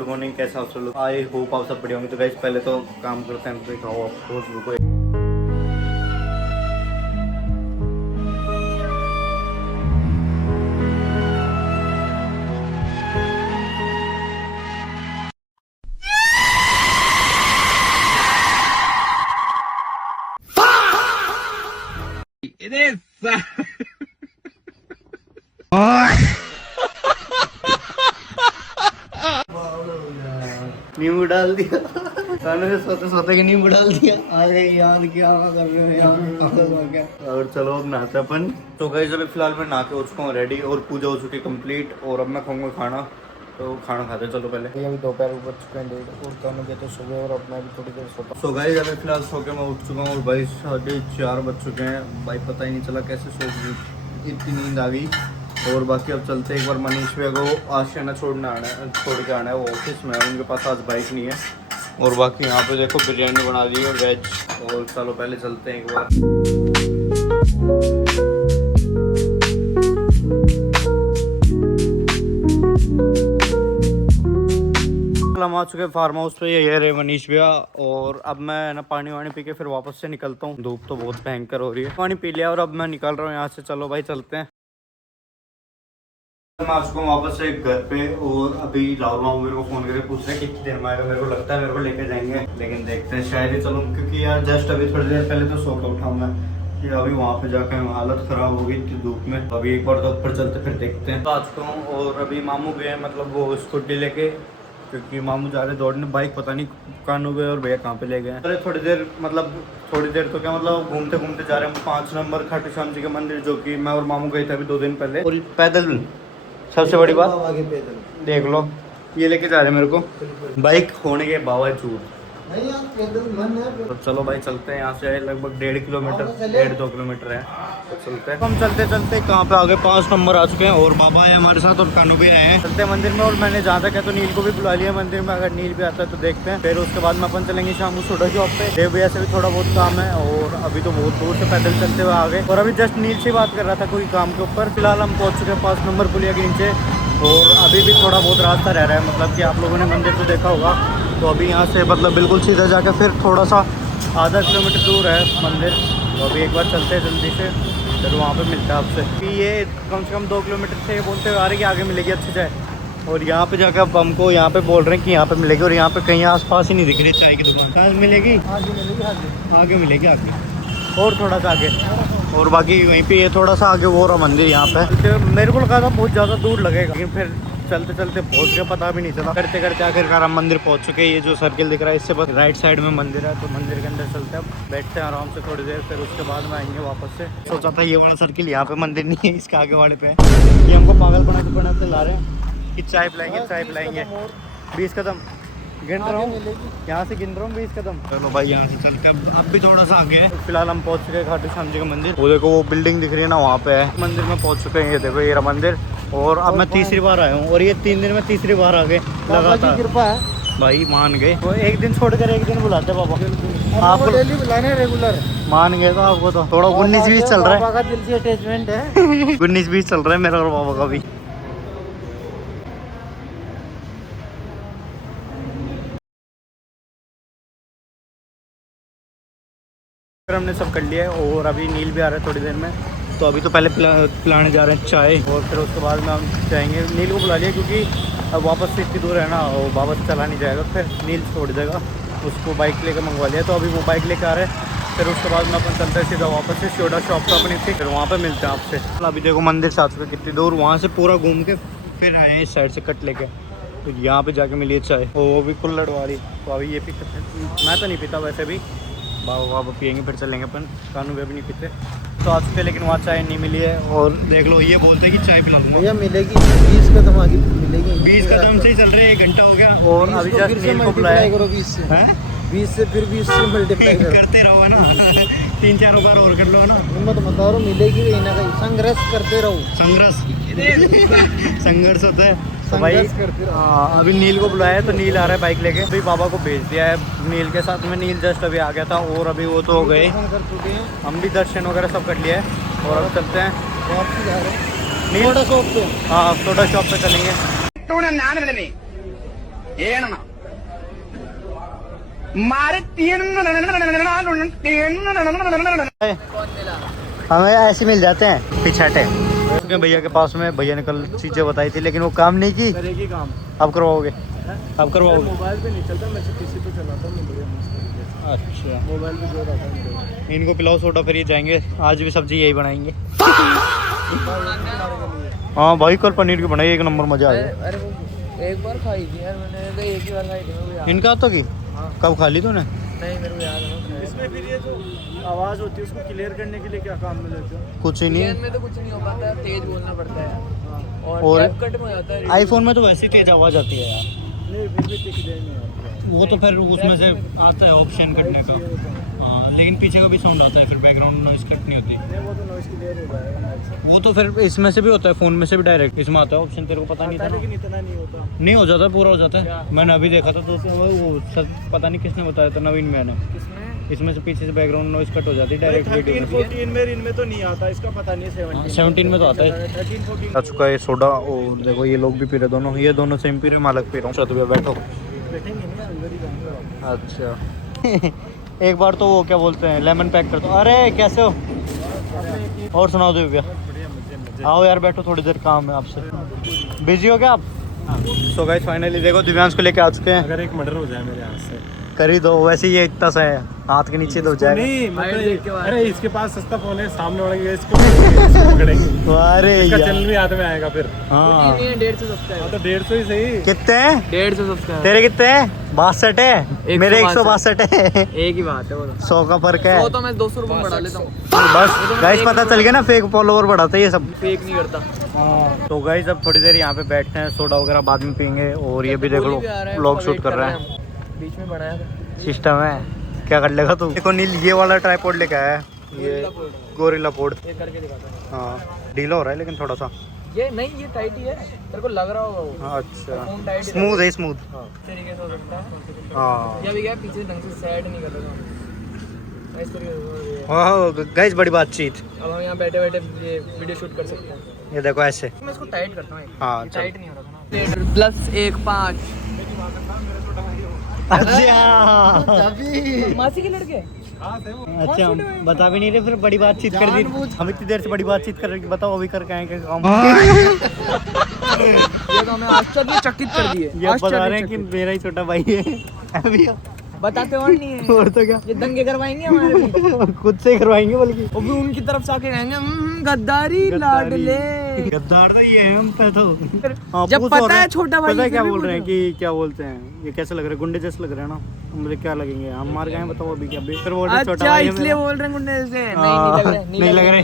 Good morning, कैसे आप सब लोग? आई होप आप सब बढ़िया होंगे। तो गाइस पहले तो काम करते हैं, तो दिखाओ आप रोज को। नींबू डाल दिया खाने से सोते सोते की नींबू डाल दिया। आज याद क्या कर रहे हो यार। और चलो अब नहाते अपन। तो गाइस अभी फिलहाल मैं नहा के हो चुका हूँ रेडी, और पूजा हो चुकी है कंप्लीट, और अब मैं खाऊंगा खाना। तो खाना खाते चलो पहले। अभी दोपहर ऊपर चुके हैं 1:30 और काम गया तो सुबह, और अब मैं भी थोड़ी देर सोता हूँ। सो गाइस अभी फिलहाल सो के मैं उठ चुका हूँ, और भाई 4:30 बज चुके हैं। भाई पता ही नहीं चला कैसे सो गई, इतनी नींद आ गई। और बाकी अब चलते एक बार मनीष भैया को आशियाना छोड़ के आना है, वो ऑफिस में है, उनके पास आज बाइक नहीं है। और बाकी यहाँ पे देखो बिरयानी बना ली है वेज। और चलो पहले चलते हैं एक बार। हम आ चुके फार्म हाउस पे, ये रे मनीष भैया। और अब मैं ना पानी वानी पी के फिर वापस से निकलता हूँ। धूप तो बहुत भयंकर हो रही है। पानी पी लिया और अब मैं निकल रहा हूँ यहाँ से। चलो भाई चलते हैं। मैं आ चुका हूँ वापस से घर पे, और अभी लाहौर मामू मेरे को फोन करके पूछ रहे हैं कितनी देर में आएगा। मेरे को लगता है मेरे को लेके जाएंगे, लेकिन देखते हैं शायद ही चलो, क्योंकि यार जस्ट अभी थोड़ी देर पहले तो सो के उठा मैं कि अभी वहाँ पे जाकर हालत खराब हो गई इतनी धूप में। अभी एक बार तो ऊपर चलते फिर देखते हैं। तो आ चुका हूँ, और अभी मामू गए मतलब वो स्कूटी लेके, क्योंकि मामू जा रहे दौड़ने। बाइक पता नहीं कहाँ गए और भैया कहाँ पे ले गए। अरे थोड़ी देर मतलब थोड़ी देर तो क्या मतलब घूमते घूमते जा रहे हैं 5 नंबर खाटू श्याम जी के मंदिर, जो कि मैं और मामू गए थे अभी 2 दिन पहले। और पैदल सबसे बड़ी बात आगे पैदल देख लो, ये लेके जा रहे हैं मेरे को बाइक होने के बावजूद। तो चलो भाई चलते हैं यहाँ से। लगभग 1.5 किलोमीटर 1.5-2 किलोमीटर है, तो चलते हैं। हम चलते चलते कहाँ पे आगे 5 नंबर आ चुके हैं, और बाबा है हमारे साथ, और कानू भी आए हैं। चलते हैं मंदिर में, और मैंने जहाँ तक है तो नील को भी बुला लिया मंदिर में। अगर नील भी आता है तो देखते हैं। फिर उसके बाद में अपन चलेंगे शाम को सोडा शॉप पे। देव भैया से भी थोड़ा बहुत काम है, और अभी तो बहुत दूर से पैदल चलते हुए आ गए। और अभी जस्ट नील से बात कर रहा था कोई काम के ऊपर। फिलहाल हम पहुँच चुके हैं 5 नंबर पुलिया के नीचे, और अभी भी थोड़ा बहुत रास्ता रह रहा है। मतलब कि आप लोगों ने मंदिर तो देखा होगा। तो अभी यहाँ से मतलब बिल्कुल सीधा जाकर फिर थोड़ा सा आधा किलोमीटर दूर है मंदिर। तो अभी एक बार चलते हैं जल्दी से, फिर वहाँ पे मिलता है आपसे। कि ये कम से कम 2 किलोमीटर से ये बोलते हुए आ रहे कि आगे मिलेगी अच्छी चाय, और यहाँ पे जाकर अब हमको यहाँ पे बोल रहे हैं कि यहाँ पे मिलेगी। और यहाँ पे कहीं आसपास ही नहीं दिख रही चाय की दुकान। कहाँ मिलेगी? आगे मिलेगी, आगे मिलेगी, आगे और थोड़ा सा आगे। और बाकी वहीं पे ये थोड़ा सा आगे वो रहा मंदिर। यहाँ पे मेरे को लगा था बहुत ज़्यादा दूर लगेगा, लेकिन फिर चलते चलते पहुंच गए, पता भी नहीं चला। करते करते आखिरकार हम मंदिर पहुंच चुके हैं। ये जो सर्किल दिख रहा है इससे बस राइट साइड में मंदिर है, तो मंदिर के अंदर चलते हैं। अब बैठते हैं आराम से थोड़ी देर, फिर उसके बाद में आएंगे वापस से। सोचा था ये वाला सर्किल यहाँ पे मंदिर नहीं है, इसके आगे वाले पे है। ये हमको पागल बनाते ला रहे हैं कि चाय पिलाएंगे चाय पिलाएंगे। 20 कदम गिन रहा हूँ, यहाँ से गिन रहा हूँ 20 कदम। चलो भाई यहाँ से चल के अब भी थोड़ा सा आगे है। तो फिलहाल हम पहुँच चुके हैं खाटू श्याम जी का मंदिर। वो देखो वो बिल्डिंग दिख रही है ना, वहाँ पे है। मंदिर में पहुँच चुके हैं, ये देखो ये रहा मंदिर। और अब मैं तीसरी बार आया हूँ, और ये 3 दिन में तीसरी बार आ गए लगातार। कृपा है भाई, मान गए। वो एक दिन छोड़कर एक दिन बुलाते पापा, आपको डेली बुलाने रेगुलर। मान गए तो आपको तो थोड़ा 19-20 चल रहा है। पापा का दिल से अटैचमेंट है। 19-20 चल रहा है मेरा और पापा का भी। हमने सब कर लिया है, और अभी नील भी आ रहा है थोड़ी देर में। तो अभी तो पहले पिलाने जा रहे हैं चाय, और फिर उसके बाद में हम जाएंगे। नील को बुला लिया क्योंकि अब वापस से इतनी दूर है ना, वो वापस चला नहीं जाएगा, फिर नील छोड़ देगा। उसको बाइक लेकर मंगवा लिया, तो अभी वो बाइक लेकर आ रहे हैं। फिर उसके बाद में अपन चलते हैं सीधा वापस से सोडा शॉप पर अपनी थी, फिर वहाँ पर मिलते हैं आपसे। अभी देखो मंदिर से आ चुके कितनी दूर, वहाँ से पूरा घूम के फिर आए हैं इस साइड से कट लेके। तो यहाँ पे जाके मिली चाय, वो भी कुल्हड़ वाली। तो अभी ये पीते, मैं तो नहीं पीता वैसे भी, बाबा पियेंगे फिर चलेंगे अपन। कानू भी नहीं पीते। तो आज पे लेकिन वहाँ चाय नहीं मिली है, और देख लो ये बोलते हैं कि चाय पिला दूँगा। भैया मिलेगी 20 कदम आगे मिलेगी। 20 कदम से ही चल रहे हैं, 1 घंटा हो गया। और अभी जस्ट नील को बुलाया करो 20 से, 20 से फिर 20 से मल्टीप्लाई करते रहो ना। 3-4 बार और कर लो ना, हिम्मत मत और मिलेगी कहीं ना कहीं। संघर्ष करते रहो, संघर्ष होता है। तो भाई अभी नील को बुलाया है, तो नील आ रहा है बाइक लेके। अभी बाबा को भेज दिया है नील के साथ में। नील जस्ट अभी आ गया था, और अभी वो तो हो गए, हम भी दर्शन वगैरह सब कर लिया है। और अब चलते हैं नील सोडा शॉप पे। हाँ सोडा शॉप पे चलेंगे। हमें ऐसे मिल जाते हैं पिछाटे। भैया के पास में भैया ने कल चीजें बताई थी लेकिन वो काम नहीं की। करेगी काम अब करवाओगे? अब करवाओगे? मोबाइल पे नहीं चलता, मैं किसी पे चलाता हूँ। अच्छा मोबाइल पे जो रहता है। इनको पिलाओ सोडा फिर ये जाएंगे। आज भी सब्जी यही बनाएंगे। हाँ भाई कल पनीर की बनाई एक नंबर मजा आया। अरे वो एक बार खाई थी यार मैंने, तो एक ही बार खाई थी। इनका तो की कब खा ली तूने? नहीं मेरे को याद है। इसमें फिर ये जो आवाज़ होती है उसको क्लियर करने के लिए क्या काम में लेते हो? कुछ ही नहीं में तो कुछ नहीं हो पाता, तेज बोलना पड़ता है और कट में हो जाता है। आईफोन में तो वैसे ही तेज आवाज आती है यार। नहीं फिर भी टिक जाए नहीं आता। वो तो फिर उसमें से आता है ऑप्शन कटने का। हाँ लेकिन पीछे का भी साउंड आता है, फिर बैकग्राउंड नॉइस कट नहीं होती। वो तो नॉइस क्लियर हो जाएगा। वो तो फिर इसमें से भी होता है, फोन में से भी डायरेक्ट इसमें आता है ऑप्शन। तेरे को पता नहीं था? लेकिन इतना नहीं होता। नहीं हो जाता, पूरा हो जाता है। मैंने अभी देखा था तो वो पता नहीं किसने बताया था, नवीन मैंने। इसमें से पीछे से बैकग्राउंड नॉइस कट हो जाती है डायरेक्ट वीडियो में। 14 में इनमें तो नहीं आता, इसका पता नहीं। 17 में तो आता है। 13 14 आ चुका है सोडा। और देखो ये लोग भी पी रहे दोनों, ये दोनों सेम पी रहे, मैं अलग पी रहा हूँ। चलो भैया बैठो। बैठेंगे नहीं अंदर ही जाएंगे। अच्छा एक बार तो वो क्या बोलते हैं लेमन पैक कर दो। अरे कैसे हो? और सुनाओ दो भैया। आओ यार बैठो, थोड़ी देर काम है आपसे। बिजी हो क्या आप? सो गाइस फाइनली देखो दिव्यांश को लेके आ चुके हैं। अगर एक मर्डर हो जाए मेरे हाथ से कर ही दो, वैसे ये इतना सा है हाथ के नीचे तो जाएगा। नहीं मतलब अरे इसके पास सस्ता फोन है, सामने वाले इसको पकड़ेंगे। अरे इसका चैनल भी हाथ में आएगा फिर। हाँ 150 सब्सक्राइबर। तो 150 ही सही। कितने हैं? 150 सब्सक्राइबर। तेरे कितने हैं? 62 है। मेरे 162 है। एक ही बात है वो। 100 का फर्क है। वो तो मैं 200 रुपये बढ़ा लेता हूँ बस गाइस पता चल गया ना, फेक फॉलोवर बढ़ाते हैं ये सब। फेक नहीं करता। हाँ तो गाइस अब थोड़ी देर यहाँ पे बैठते हैं, सोडा वगैरह बाद में पीएंगे। और ये भी देख लो व्लॉग शूट कर रहे हैं। बीच में बनाया था सिस्टम है, क्या कर लेगा तू? देखो नील ये वाला ट्राइपॉड लेके आया है, ये गोरिल्ला पोड। ये करके दिखाता हूं। हाँ ढीला हो रहा है लेकिन थोड़ा सा। ये नहीं ये टाइट ही है, तेरे को लग रहा होगा वो। अच्छा स्मूथ है, स्मूथ इस तरीके से हो सकता है। हाँ ये भी क्या पीछे ढंग से सेट नहीं कर रहा इस तरीके से। हाँ गाइस बड़ी बातचीत। अब हम यहाँ बैठे बैठे ये वीडियो शूट कर सकते हैं। ये देखो ऐसे। मैं इसको टाइट करता हूँ। हाँ टाइट नहीं हो रहा था ना। +1.5 अच्छा मासी के लड़के। अच्छा बता भी नहीं रहे, फिर बड़ी बातचीत कर दी। हम इतनी देर से बड़ी बातचीत कर रहे, बताओ अभी करके आए क्या काम? ये तो हमें आश्चर्यचकित कर दिए। ये बता रहे हैं कि मेरा ही छोटा भाई है अभी। बताते और नहीं है। और तो क्या, ये दंगे करवाएंगे हमारे भी। खुद से करवाएंगे बल्कि। वो भी उनकी तरफ से आके कहेंगे गद्दारी लाडले। गद्दार तो ये है हम पे तो। हाँ, जब पता है छोटा भाई पता है क्या बोल रहे हैं कि क्या बोलते हैं, ये कैसे लग रहे हैं? गुंडे जैसे लग रहे हैं ना। मुझे क्या लगेंगे, हम मार गए बताओ अभी क्या? फिर बोल रहे छोटा भाई है इसलिए बोल रहे हैं गुंडे जैसे। नहीं लग रहे।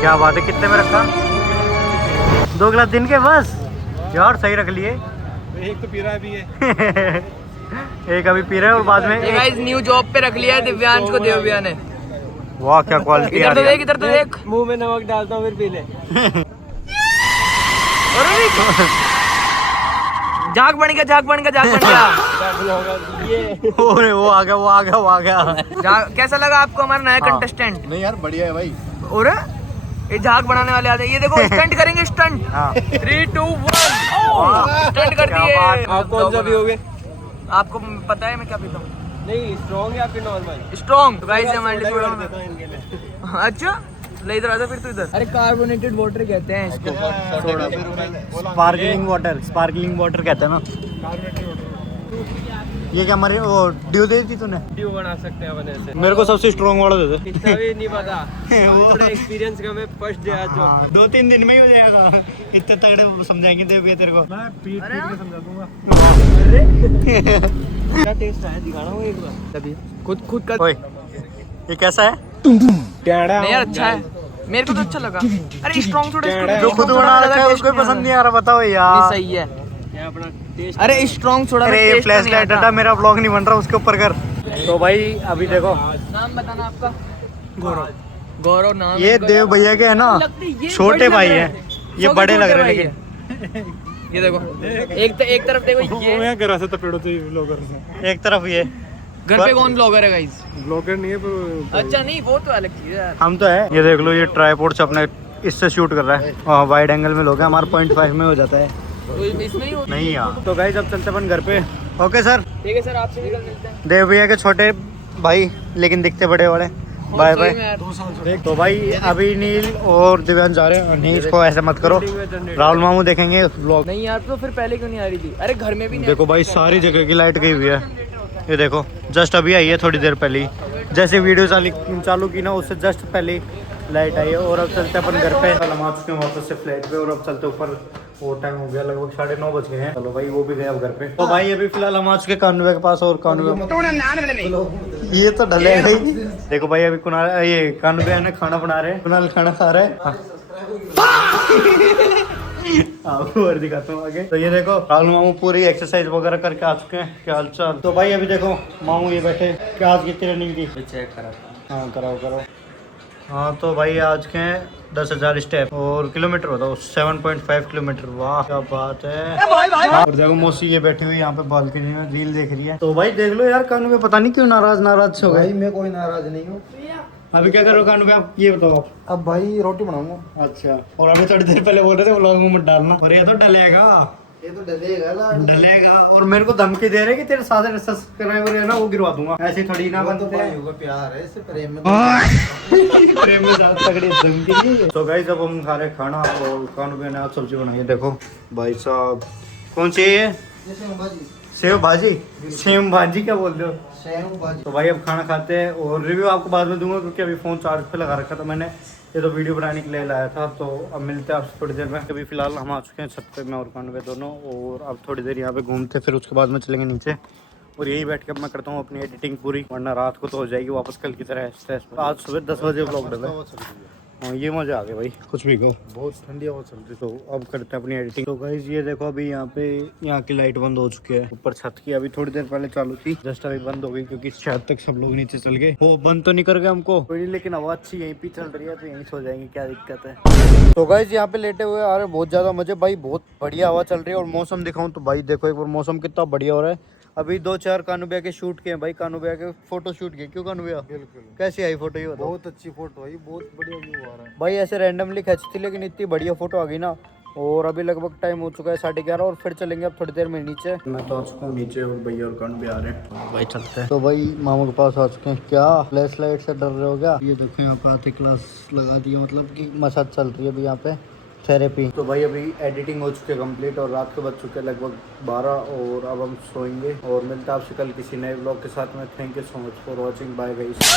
क्या बात है, कितने में रखा? 2 गिलास दिन के बस यार, सही रख लिए। एक तो पी रहा है अभी ये। एक अभी पी रहे हैं और बाद में गाइस न्यू जॉब पे रख लिया है दिव्यांश को देवव्या ने। वाह क्या क्वालिटी है। इधर तो देख मुंह में नमक डालता हूँ फिर पी ले। झाग बन गया। वो आ गया। कैसा लगा आपको हमारा नया कंटेस्टेंट? नहीं यार बढ़िया है भाई। और ये झाग बनाने वाले आते हैं। ये देखो स्टंट करेंगे, स्टंट। 3 2 1 स्टंट कर दिए। आप कौन सा पियोगे? आपको पता है मैं क्या पीता हूँ? नहीं स्ट्रॉन्ग या फिर नॉर्मल? स्ट्रॉन्ग। तो गाइस हमारे लिए थोड़ा। अच्छा ले इधर आजा फिर तू इधर। अरे कार्बोनेटेड वाटर कहते हैं इसको। स्पार्कलिंग वाटर कहते हैं ना। ये क्या हमारे वो ड्यू दे दी तूने? ड्यू बना सकते हैं अपन ऐसे। मेरे को सबसे स्ट्रॉन्ग वाला दे दे। इतना भी नहीं पता। थोड़ा एक्सपीरियंस का मैं फर्स्ट डे आज जॉब। 2-3 दिन में ही हो जाएगा। इतने तगड़े समझाएंगे देव भैया तेरे को। मैं पीट के समझा दूंगा। क्या टेस्ट है दिखाना वो एक बार। तभी खुद का। ओए ये कैसा है? नहीं यार अच्छा है, मेरे को तो अच्छा लगा। अरे स्ट्रॉन्ग थोड़ा। जो खुद बना रखा है उसको पसंद नहीं आ रहा, बताओ यार। सही है। अरे स्ट्रॉन्ग थोड़ा। अरे फ्लैश लाइट था, मेरा व्लॉग नहीं बन रहा उसके ऊपर कर। तो भाई अभी देखो नाम बताना आपका। गौरव नाम। ये देव भैया के है ना छोटे भाई हैं, ये बड़े लग रहे हैं लेकिन। ये देखो एक तरफ देखो ये घर से तपेड़ो तो ब्लॉगर से। एक तरफ ये घर पे कौन ब्लॉगर है गाइस? ब्लॉगर नहीं है पर। अच्छा नहीं वो तो अलग चीज है। हम तो है। ये देख लो ये ट्राइपॉड से अपने इससे शूट कर रहा है। हाँ वाइड एंगल में लोगे, हमारा 0.5 में हो जाता है। तो इसमें ही हो। नहीं यार। तो गाइस अब चलते अपन घर पे। Okay sir. ठीक है सर, आपसे भी कल मिलते हैं। देव भैया के छोटे भाई लेकिन दिखते बड़े बड़े। Bye bye. तो भाई अभी नील और दिव्यांश जा रहे हैं। नहीं इसको ऐसे मत करो, राहुल मामू देखेंगे व्लॉग। नहीं यार, तो फिर पहले क्यों नहीं आ रही थी? अरे घर में भी नहीं। देखो भाई सारी जगह की लाइट गई हुई है। ये देखो जस्ट अभी आई है थोड़ी देर पहले ही। जैसे वीडियो चालू की ना उससे जस्ट पहले लाइट आई है। और अब चलते अपन घर पे। कल हम आ चुके हैं वापस से फ्लैट पे और अब चलते ऊपर। वो टाइम हो गया लगभग 9:30 बज गए हैं। चलो भाई वो भी गए अब घर पे। तो भाई अभी फिलहाल हम आ चुके कानवे के पास। और कानवे ये तो ढले भाई। देखो भाई अभी कुणाल ये कानवे ने खाना बना रहे हैं। कुणाल खाना खा रहा है। आपको और दिखाता हूँ आगे। तो ये देखो राहुल मामू पूरी एक्सरसाइज वगैरह करके आ चुके हैं। क्या हाल चाल? तो भाई अभी देखो मामू ये बैठे। क्या आज कितनी रनिंग थी? चेक करा। हाँ कराओ। हाँ तो भाई आज के 10,000 स्टेप और किलोमीटर बताओ 7.5 किलोमीटर। वाह क्या बात है। और देखो मौसी ये बैठी हुई यहाँ पे बालकनी में रील देख रही है। तो भाई देख लो यार कानू में पता नहीं क्यों नाराज से हो गए। मैं कोई नाराज नहीं हूँ। अभी क्या करो कानू में आप ये बताओ आप। अब भाई रोटी बनाऊंगा। अच्छा और अभी थोड़ी देर पहले बोल रहे थे व्लॉग में मत डालना। और ये तो डलेगा ये तो डलेगा ना। डलेगा। और मेरे को धमकी दे रहे कि तेरे साथ सब्सक्राइबर है ना वो गिरवा दूंगा। ऐसे थोड़ी ना वो तो बनते हैं। भाइयों का प्यार है, इससे प्रेम में प्रेम में ज्यादा तगड़ी धमकी। तो गाइस अब हम खा रहे खाना और कानू में आज सब्जी बनाई है। देखो भाई साहब कौन सी है ये? सेव भाजी। सेव भाजी क्या बोल रहे हो? सेव भाजी। तो भाई अब खाना खाते हैं और रिव्यू आपको बाद में दूंगा क्योंकि अभी फोन चार्ज पे लगा रखा था मैंने। ये तो वीडियो बनाने के लिए लाया था। तो अब मिलते हैं आपसे थोड़ी देर में। अभी फिलहाल हम आ चुके हैं छत पे, मैं और कानवे दोनों। और अब थोड़ी देर यहाँ पे घूमते फिर उसके बाद में चलेंगे नीचे। और यही बैठ के अब मैं करता हूँ अपनी एडिटिंग पूरी, वरना रात को तो हो जाएगी वापस कल की तरह स्ट्रेस। आज सुबह 10 बजे व्लॉग डाला। हाँ ये मजा आ गया भाई, कुछ भी कहो। बहुत ठंडी हवा चल रही। तो अब करते हैं अपनी एडिटिंग। तो गाइस ये देखो अभी यहाँ पे यहाँ की लाइट बंद हो चुकी है। ऊपर छत की अभी थोड़ी देर पहले चालू थी, जस्ट अभी बंद हो गई क्योंकि शायद तक सब लोग नीचे चल गए। वो बंद तो नहीं कर गए हमको कोई नहीं, लेकिन हवा अच्छी यहीं पे चल रही है तो यहीं सो जाएंगे, क्या दिक्कत है। तो गाइस यहाँ पे लेटे हुए आ रहे बहुत ज्यादा मजे भाई, बहुत बढ़िया हवा चल रही है। और मौसम दिखाऊं तो भाई देखो एक बार मौसम कितना बढ़िया हो रहा है। अभी 2-4 कानू भैया के शूट किए भाई, कानू भैया के फोटो शूट किए। क्यों कानू भैया? बिल्कुल। कैसी आई फोटो ये बताओ? बहुत अच्छी फोटो आई, बहुत बढ़िया व्यू आ रहा है भाई ऐसे रैंडमली खींचती लेकिन इतनी बढ़िया फोटो आ गई ना। और अभी लगभग टाइम हो चुका है 11:30 और फिर चलेंगे अब थोड़ी देर में नीचे। मैं तो आ चुका हूँ नीचे और भैया और कानू भी आ रहे हैं। भाई चलते हैं। तो भाई मामू के पास आ चुके हैं। क्या फ्लैश लाइट से डर रहे हो क्या? ये देखो यहाँ पे आते क्लास लगा दी है, मतलब कि मसाज चल रही है अभी यहाँ पे, थेरेपी। तो भाई अभी एडिटिंग हो चुकी है कंप्लीट और रात के बज चुके हैं लगभग 12 और अब हम सोएंगे। और मिलते हैं आपसे कल किसी नए ब्लॉग के साथ में। Thank you so much for watching. Bye guys.